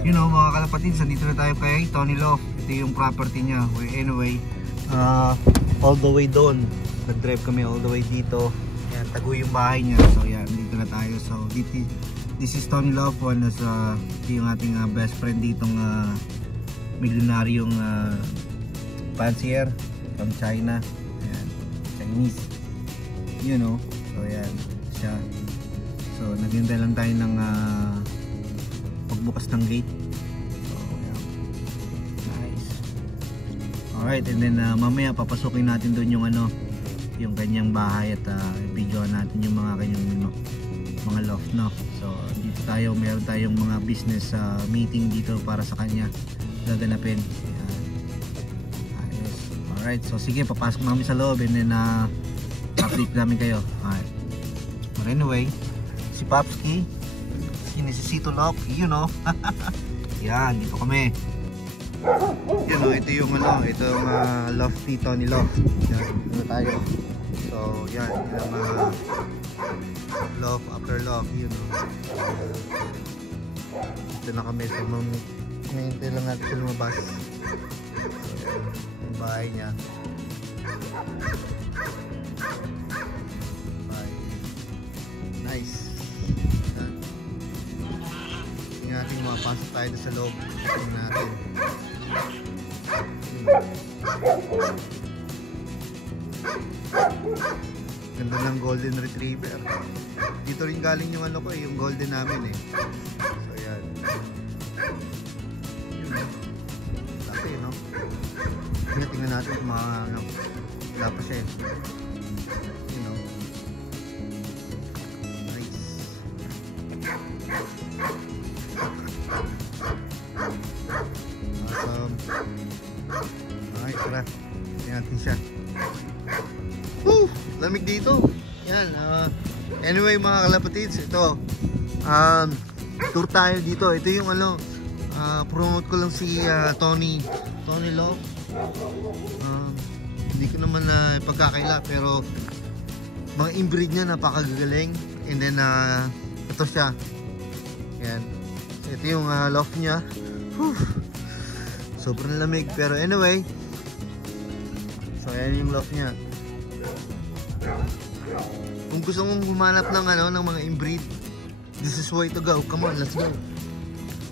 You know mga kalapatid, nandito na tayo kay Tony Loft. Ito yung property niya. Anyway, all the way doon. Nag-drive kami all the way dito. Yan, tago yung bahay niya. So yan, dito na tayo. So this is Tony Loft. Ito yung ating best friend ditong milyonaryong fancier from China. Ayan, Chinese. You know. So yan, siya. So naghintay lang tayo ng pagbukas ng gate. So yeah. Nice. Alright, and then mamaya papasukin natin doon yung yung kanyang bahay at video natin yung mga kanyang mga loft, no. So dito tayo, meron tayong mga business meeting dito para sa kanya gaganapin. Ayos. Alright, so sige, papasok namin sa loob and then update namin kayo. Alright. But anyway, si Popski, Sinisito Loft, you know. Yan, dito kami. Yan o, ito yung ito yung loft ni Tony Loft. Yan, dito tayo. So yan, yung loft after loft, you know. Ito na kami, so hintay lang natin siya lumabas. So yan, yung bahay niya. Bahay. Nice. Natin mapasok tayo sa loob. Tingnan natin. Ganda ng golden retriever. Dito rin galing yung yung golden namin So yan. Laki, no? Tingnan natin kung wala pa siya. You know. Nice. Awesome. Okay, tara. Tingnan natin siya. Woo! Lamig dito. Yan. Anyway mga kalapatids, ito. Tour tayo dito. Ito yung promote ko lang si Tony Loft. Hindi ko naman pagkakaila, pero mga inbreed niya napakagagaling. And then ito siya. Yan. Ito yung loft niya. Sobrang lamig, pero anyway, so yan yung loft niya. Kung gusto mong humanap ng ng mga inbreed, this is way to go. Come on, let's go.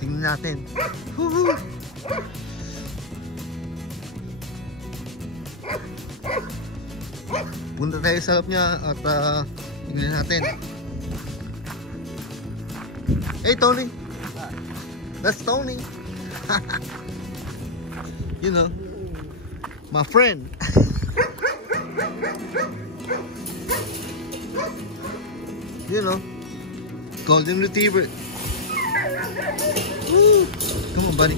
Tingnan natin. Punta tayo sa loft niya at tingnan natin. Hey Tony, that's Tony. You know, my friend. You know, golden retriever. Woo. Come on, buddy.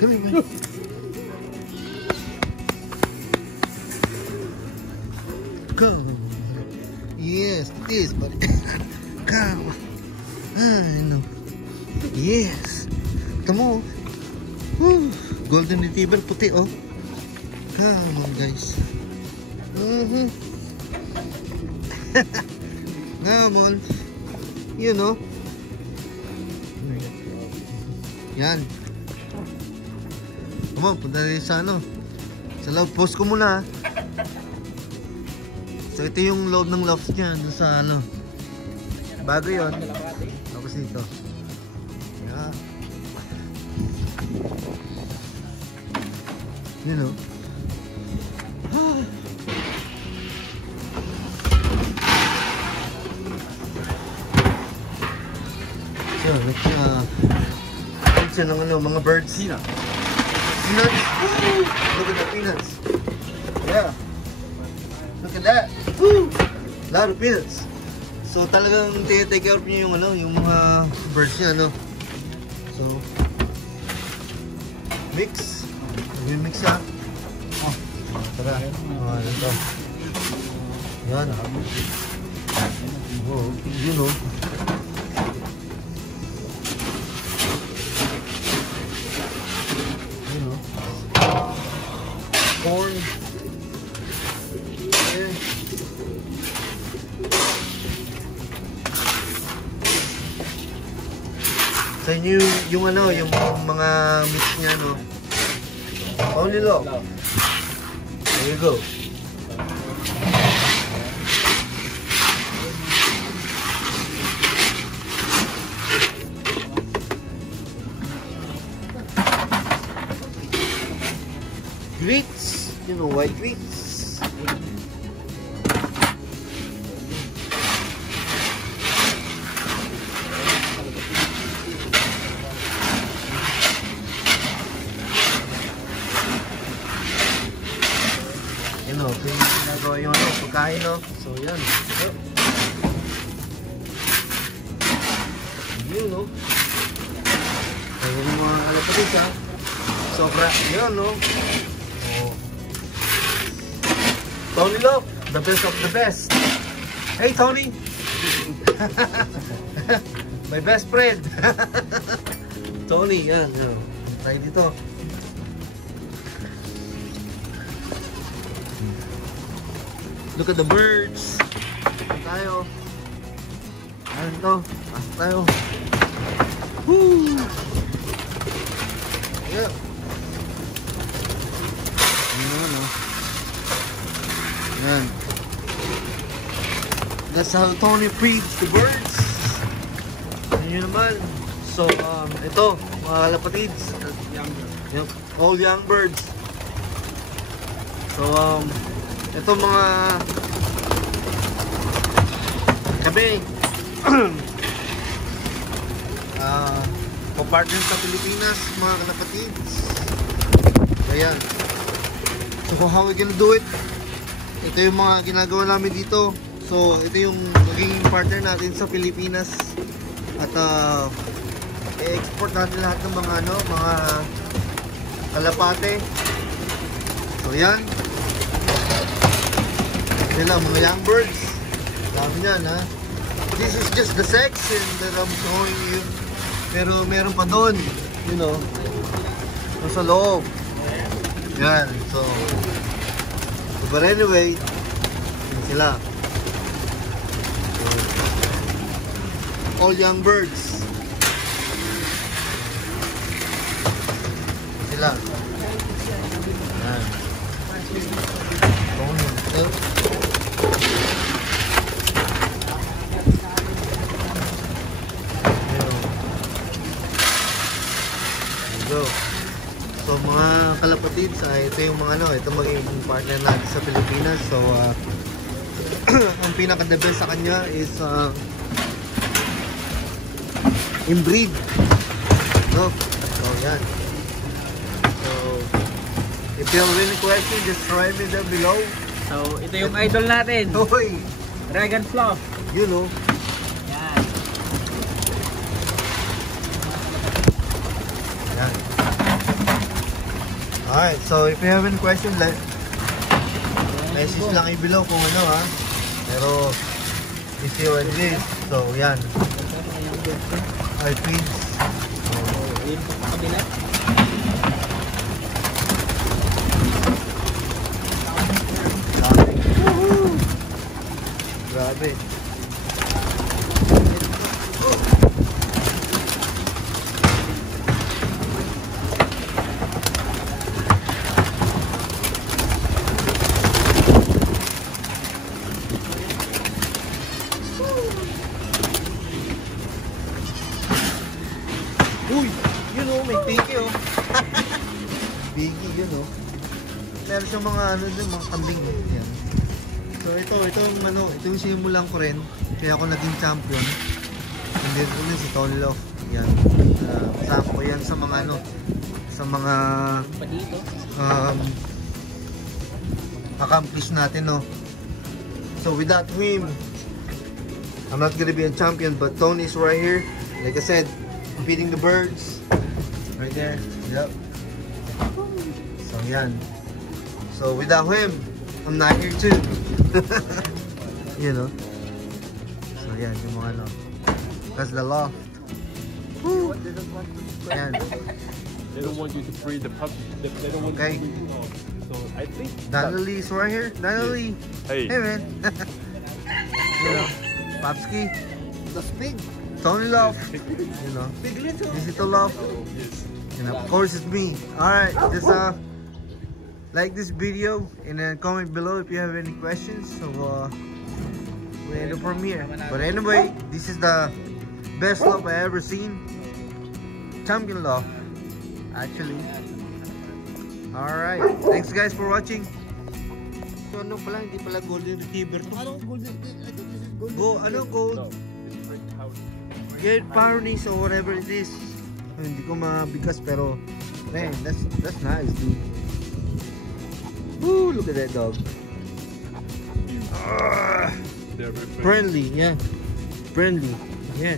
Come here, buddy. Come. Yes, it is, buddy. Come. You know. Yes. Come on. Woo. Golden retriever puti, oh. Come on, guys. Come on. You know. Yan. Come on, punta rin sa sa loob. Post ko muna. So ito yung loob ng loft niya sa bago yon. Tapos dito. Yeah. You know. So, let's ng mga birds. Peanuts. Woo! Look at the peanuts. Yeah. Look at that. Woo! A lot of peanuts. So talagang take care niya yung mga birds niya, So mix. Mix siya. Oh, tara. Ito. Yan. Oh, you know. Corn. Yeah. Sa inyo yung ano, yung mga mix niya, no? Tony Lo. There you go. Grits, you know, white grits. You know, ginagawa yung ano, pagkain, no? So, yan. Yun, no? Ayun yung mga alapatis, ha? Sobra, yun, no? Tony Lo, the best of the best. Hey Tony! My best friend. Tony, yan. Tayo dito. Look at the birds. Tayo. Ayan to. Pasok tayo. Woo! Yeah. Ayan, no? Yan. That's how Tony feeds the birds. Yun naman. So, ito, mga kalapatids. All young birds. So, ito mga kami pa-partner sa Pilipinas, mga kalapatids. Ayan. So, how we gonna do it? Ito yung mga ginagawa namin dito. So, ito yung magiging partner natin sa Pilipinas. At i-export natin lahat ng mga ano, mga kalapate. So, yan. Sila, mga young birds. Dami yan, ha. This is just the section that I'm showing you. Pero meron pa doon, you know, nasa loob. Yan, so but anyway, yun sila. All young birds. Sila. Yan. So mga kalapatids, ito yung mga ano, ito magiging partner natin sa Pilipinas. So ang pinaka the best sa kanya is inbreed, no? So yan. So if you have any question, just write me down below. So ito yung idol natin, Hoy, Dragon Fluff. you know. Yan. Yan. Alright, so if you have any question, message lang kayo below kung ano, ha. Pero you see what it is. So yan. Our feeds. Yun po sa kabila. Grabe. Uy, you know, may piki, oh. Piki, you know. Meron siyang mga ano din, mga kambing. Yan. So ito yung ano, ito yung simulan ko rin. Kaya ako naging champion. And then ito si Tony Lo. Yan. Kasama ko yan sa mga ano, sa mga accomplish natin, no. So without him, I'm not gonna be a champion, but Tony's right here. Like I said, feeding the birds. Right there. Yep. So yan. So without him, I'm not here too. You know. So yan, yung mga ano. That's the loft. Woo! Yan. They don't want you to free the puppy. They don't want Okay. you to free. So I think Donnelly's right here. Donnelly. Hey. Hey man. You know, Popsky. The pig. Tony Love. You know, Visito Love. Yes. And of course it's me. Alright, just like this video and then comment below if you have any questions. So we end the premiere. But anyway, this is the best love I ever seen. Champion love, actually. Alright, thanks guys for watching. So ano pala, hindi pala golden retriever to. Ano golden retriever? Gold? No, it's Great Powder. Great Pyrenees or whatever it is. Hindi ko mabigas pero man, that's nice, dude. Woo, look at that dog. They're very Friendly, yeah. Friendly, yeah.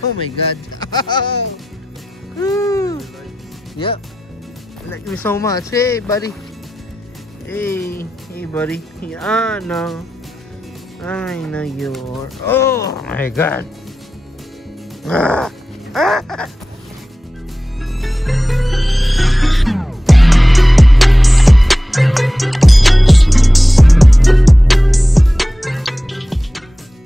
Oh my god. Woo. Yep. Like me so much. Hey, buddy. Hey, buddy. Yeah, no. I know you are. Oh my god.